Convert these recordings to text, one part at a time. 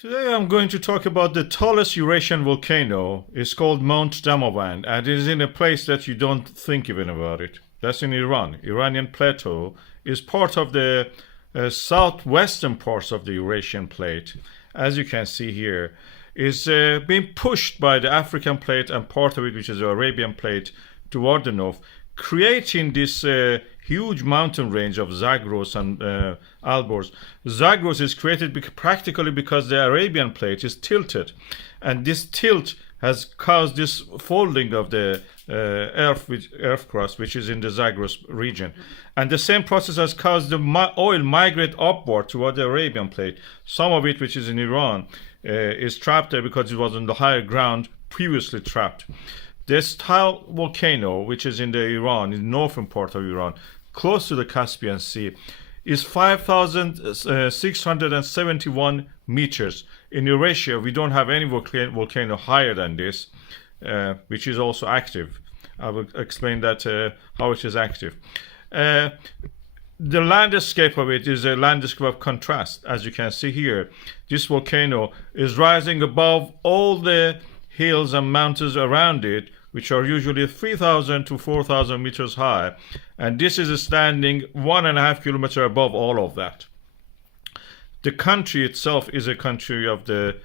Today I'm going to talk about the tallest Eurasian volcano. It's called Mount Damavand, and it is in a place that you don't think even about it. That's in Iran. Iranian plateau is part of the southwestern parts of the Eurasian plate. As you can see here, is being pushed by the African plate and part of it, which is the Arabian plate, toward the north, creating this huge mountain range of Zagros and Alborz. Zagros is created practically because the Arabian plate is tilted, and this tilt has caused this folding of the earth crust, which is in the Zagros region. And the same process has caused the oil migrate upward toward the Arabian plate. Some of it, which is in Iran, is trapped there because it was on the higher ground previously trapped. This tile volcano, which is in the Iran, in the northern part of Iran, close to the Caspian Sea, is 5,671 meters. In Eurasia, we don't have any volcano higher than this, which is also active. I will explain that how it is active. The landscape of it is a landscape of contrast. As you can see here, this volcano is rising above all the hills and mountains around it, which are usually 3,000 to 4,000 meters high, and this is standing 1.5 kilometers above all of that. The country itself is a country of the,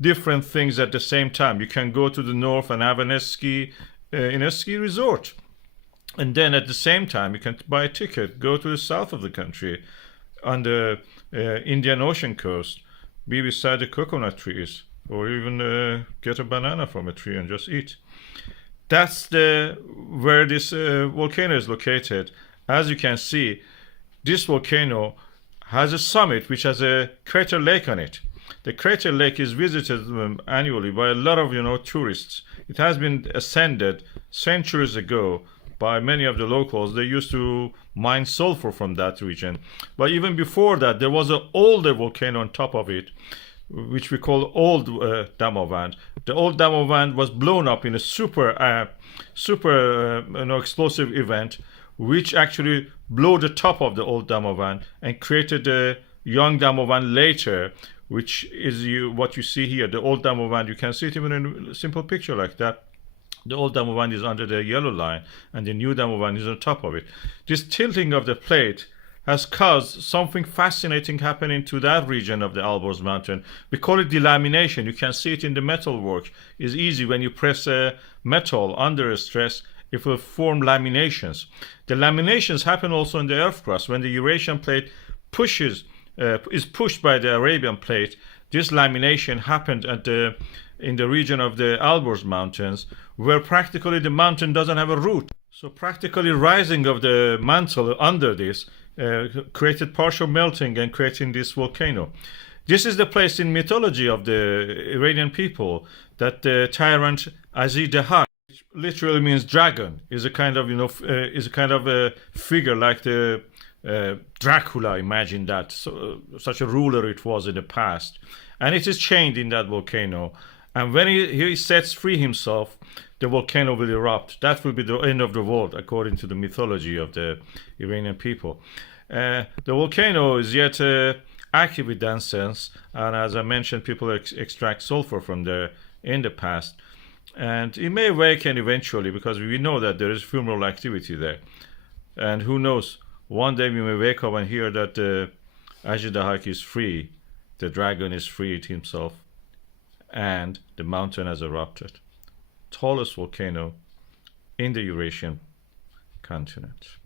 different things at the same time. You can go to the north and have in a ski resort, and then at the same time you can buy a ticket, go to the south of the country, on the Indian Ocean coast, be beside the coconut trees, or even get a banana from a tree and just eat. That's where this volcano is located. As you can see, this volcano has a summit which has a crater lake on it. The crater lake is visited annually by a lot of tourists. It has been ascended centuries ago by many of the locals. They used to mine sulfur from that region. But even before that, there was an older volcano on top of it, which we call Old Damavand. The Old Damavand was blown up in a super explosive event, which actually blew the top of the Old Damavand and created the young Damavand later, which is what you see here. The Old Damavand, you can see it even in a simple picture like that. The Old Damavand is under the yellow line, and the new Damavand is on top of it. This tilting of the plate has caused something fascinating happening to that region of the Alborz mountain. We call it delamination. You can see it in the metal work. It's easy when you press a metal under a stress, it will form laminations. The laminations happen also in the earth crust. When the Eurasian plate is pushed by the Arabian plate, this lamination happened in the region of the Alborz mountains, where practically the mountain doesn't have a root. So practically rising of the mantle under this created partial melting and creating this volcano. This is the place in mythology of the Iranian people that the tyrant Azi-Dehak, which literally means dragon, is a kind of a figure like the Dracula. Imagine that, such a ruler it was in the past, and it is chained in that volcano. And when he sets free himself, the volcano will erupt. That will be the end of the world, according to the mythology of the Iranian people. The volcano is yet active in that sense, and as I mentioned, people extract sulfur from there in the past. And it may awaken eventually, because we know that there is fumarole activity there. And who knows, one day we may wake up and hear that Ajdahak is free, the dragon is freed himself, and the mountain has erupted. Tallest volcano in the Eurasian continent.